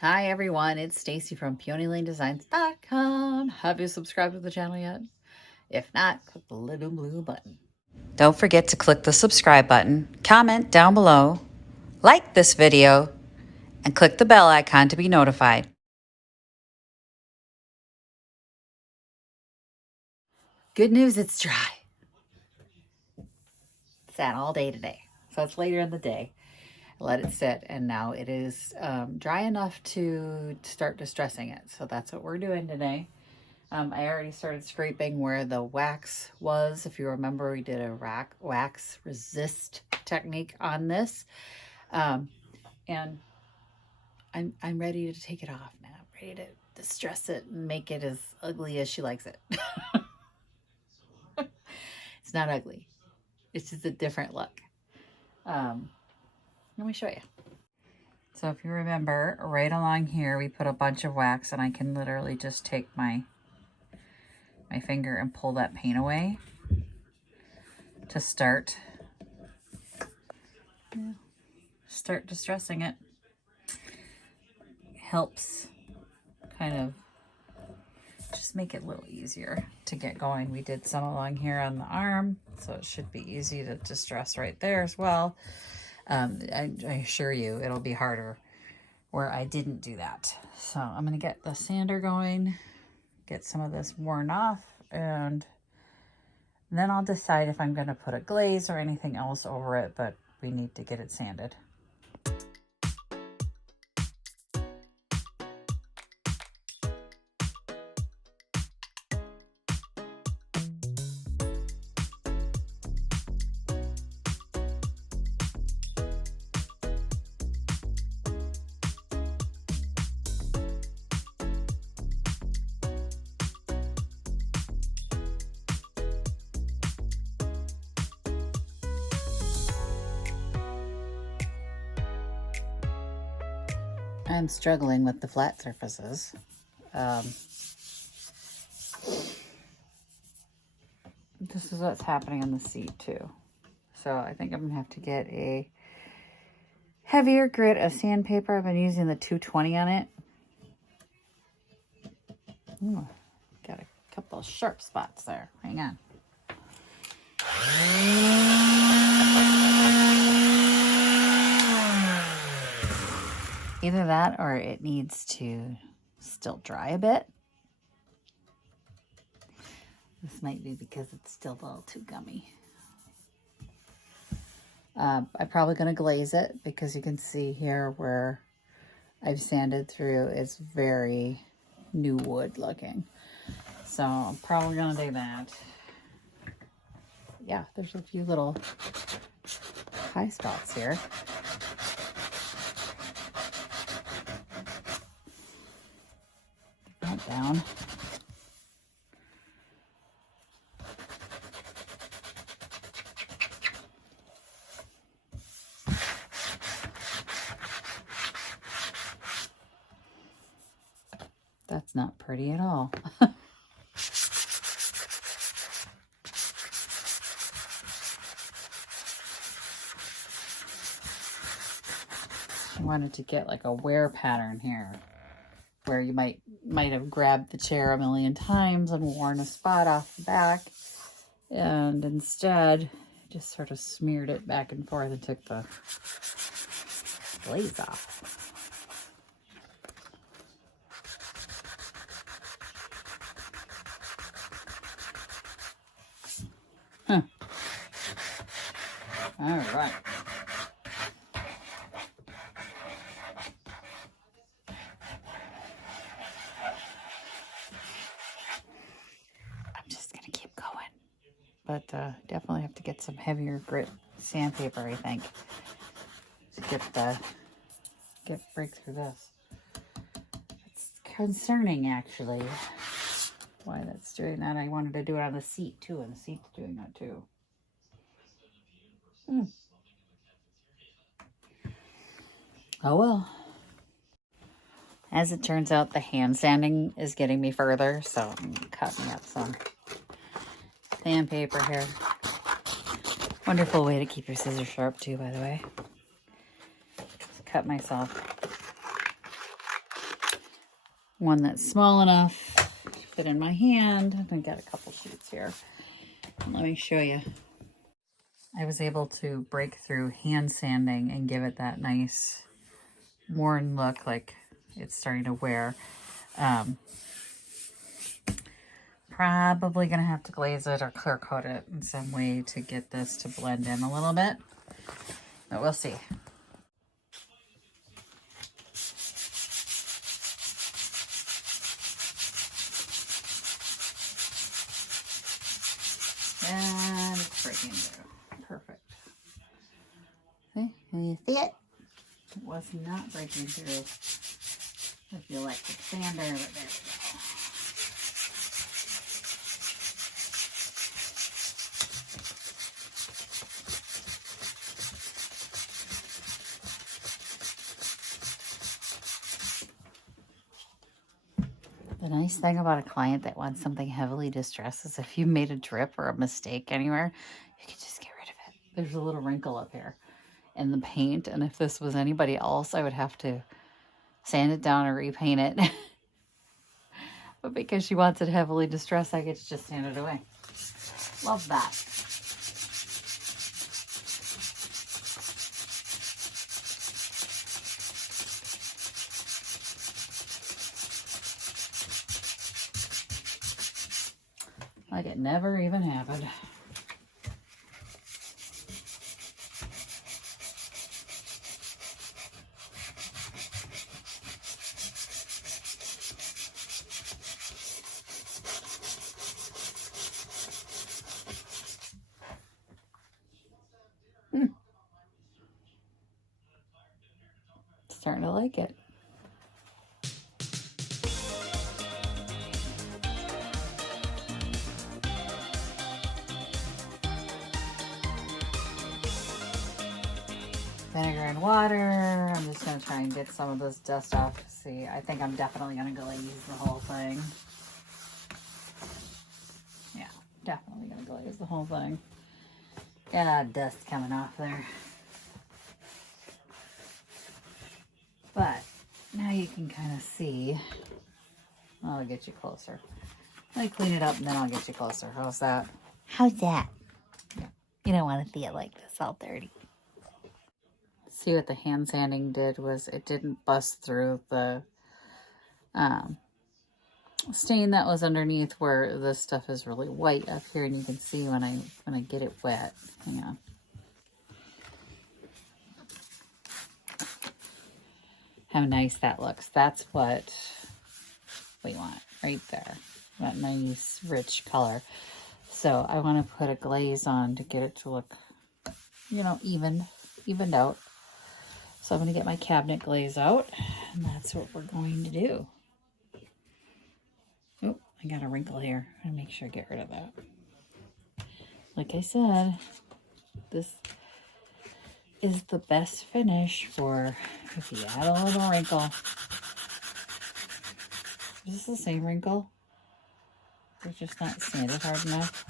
Hi everyone, it's Stacy from PeonyLaneDesigns.com. Have you subscribed to the channel yet? If not, click the little blue button. Don't forget to click the subscribe button, comment down below, like this video, and click the bell icon to be notified. Good news, it's dry. Sat all day today, so it's later in the day. Let it sit, and now it is dry enough to start distressing it. So that's what we're doing today. I already started scraping where the wax was. If you remember, we did a wax resist technique on this. And I'm ready to take it off now. I'm ready to distress it and make it as ugly as she likes it. It's not ugly. It's just a different look. Let me show you. So if you remember, right along here, we put a bunch of wax, and I can literally just take my finger and pull that paint away to start distressing it. Helps kind of just make it a little easier to get going. We did some along here on the arm, so it should be easy to distress right there as well. I assure you it'll be harder where I didn't do that. So I'm going to get the sander going, get some of this worn off, and then I'll decide if I'm going to put a glaze or anything else over it, but we need to get it sanded. I'm struggling with the flat surfaces. This is what's happening on the seat too. So I think I'm gonna have to get a heavier grit of sandpaper. I've been using the 220 on it. Ooh, got a couple of sharp spots there. Hang on. Either that or it needs to still dry a bit. This might be because it's still a little too gummy. I'm probably going to glaze it because you can see here where I've sanded through. It's very new wood looking. So I'm probably going to do that. Yeah, there's a few little high spots here. That down. That's not pretty at all. I wanted to get like a wear pattern here where you might have grabbed the chair a million times and worn a spot off the back, and instead just sort of smeared it back and forth and took the glaze off. Huh. All right. I'm just going to keep going. But definitely have to get some heavier grit sandpaper, I think, to break through this. It's concerning, actually, why that's doing that. I wanted to do it on the seat, too, and the seat's doing that, too. Oh, well. As it turns out, the hand sanding is getting me further, so I'm cutting up some sandpaper here. Wonderful way to keep your scissors sharp, too, by the way. Just cut myself one that's small enough to fit in my hand. I got a couple sheets here. Let me show you. I was able to break through hand sanding and give it that nice worn look, like it's starting to wear. Probably gonna have to glaze it or clear coat it in some way to get this to blend in a little bit, but we'll see. And it's breaking through. Perfect. See? Can you see it? It was not breaking through with the electric sander, but there we go. The nice thing about a client that wants something heavily distressed is if you made a drip or a mistake anywhere, you can just get rid of it. There's a little wrinkle up here in the paint, and if this was anybody else, I would have to sand it down or repaint it. But because she wants it heavily distressed, I get to just sand it away. Love that. Like it never even happened. Starting to like it. Vinegar and water. I'm just going to try and get some of this dust off. See, I think I'm definitely going to glaze the whole thing. Yeah, definitely going to glaze the whole thing. Yeah, dust coming off there. But now you can kind of see. I'll get you closer. Let me clean it up and then I'll get you closer. How's that? How's that? Yeah. You don't want to see it like this all dirty. See what the hand sanding did was it didn't bust through the stain that was underneath where this stuff is really white up here, and you can see when I get it wet. Hang on. How nice that looks. That's what we want right there. That nice rich color. So I want to put a glaze on to get it to look, you know, evened out. So I'm going to get my cabinet glaze out, and that's what we're going to do. Oh, I got a wrinkle here. I make sure I get rid of that. Like I said, this is the best finish for if you add a little wrinkle. Is this the same wrinkle? They're just not sanded hard enough.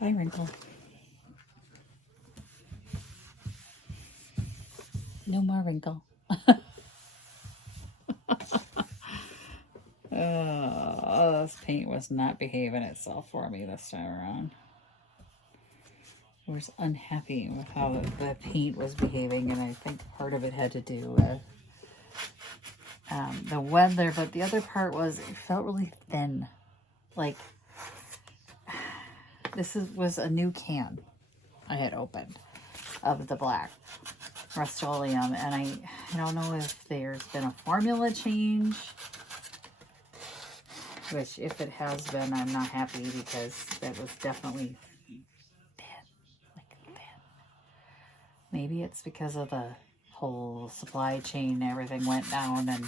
Bye, wrinkle. No more wrinkle. Oh, this paint was not behaving itself for me this time around. I was unhappy with how the paint was behaving, and I think part of it had to do with the weather, but the other part was it felt really thin. Like, this was a new can I had opened of the black Rust-Oleum, and I don't know if there's been a formula change, which if it has been, I'm not happy because that was definitely thin, like thin. Maybe it's because of the whole supply chain, everything went down and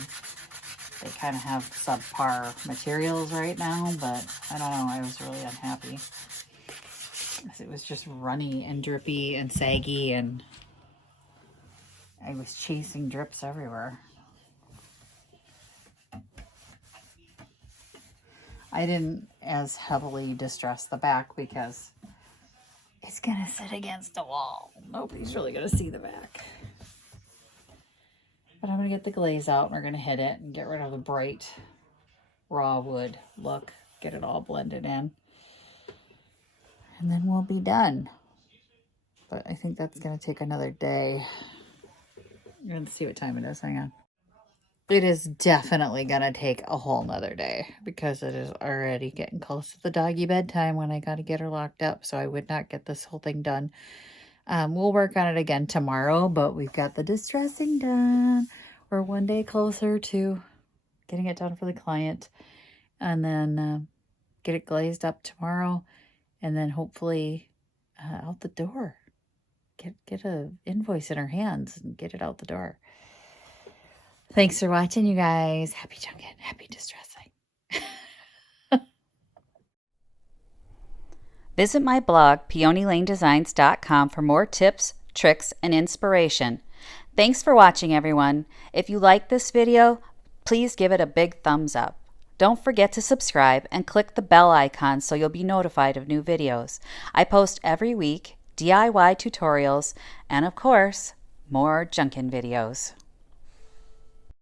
they kind of have subpar materials right now, but I don't know, I was really unhappy. It was just runny and drippy and saggy, and I was chasing drips everywhere. I didn't as heavily distress the back because just gonna sit against a wall. Nobody's really gonna see the back. But I'm gonna get the glaze out and we're gonna hit it and get rid of the bright raw wood look. Get it all blended in. And then we'll be done. But I think that's gonna take another day. You're gonna see what time it is. Hang on. It is definitely gonna take a whole nother day because it is already getting close to the doggy bedtime when I gotta get her locked up. So I would not get this whole thing done. We'll work on it again tomorrow, but we've got the distressing done. We're one day closer to getting it done for the client, and then get it glazed up tomorrow, and then hopefully out the door. Get a invoice in her hands and get it out the door. Thanks for watching, you guys. Happy junket, happy distressing. Visit my blog, peonylanedesigns.com, for more tips, tricks, and inspiration. Thanks for watching, everyone. If you like this video, please give it a big thumbs up. Don't forget to subscribe and click the bell icon so you'll be notified of new videos. I post every week DIY tutorials and, of course, more junkin' videos.